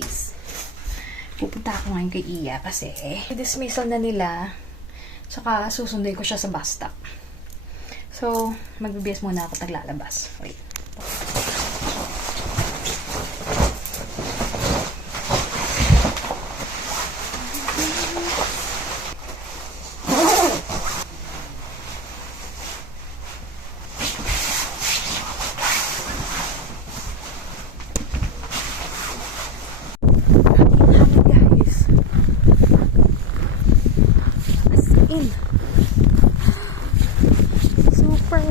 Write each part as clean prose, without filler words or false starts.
guys. Pupunta ako ngayon kay Iya kasi dismissal na nila. Tsaka susunduin ko siya sa bus stop. So, magbibihis muna ako taglalabas. Wait. Super.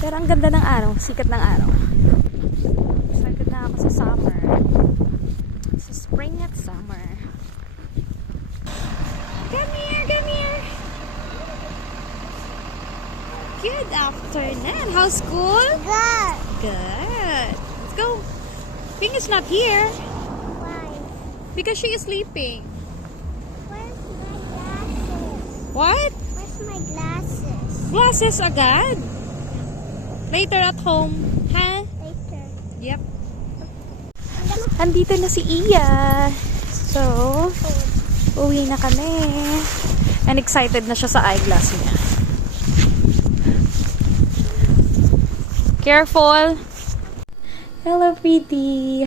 Pero ang ganda ng araw, sikat ng araw. Excited na ako sa summer. Sa spring at summer. Come here, come here. Good afternoon. How's school? Good. Good. Let's go. Ping is not here Why? because she is sleeping. Where's my glasses? What? Where's my glasses? Glasses agad? Later at home. Ha? Later. Yep. Andito na si Iya. So, uwi na kami. And excited na siya sa eyeglass niya. Careful! Hello, pretty!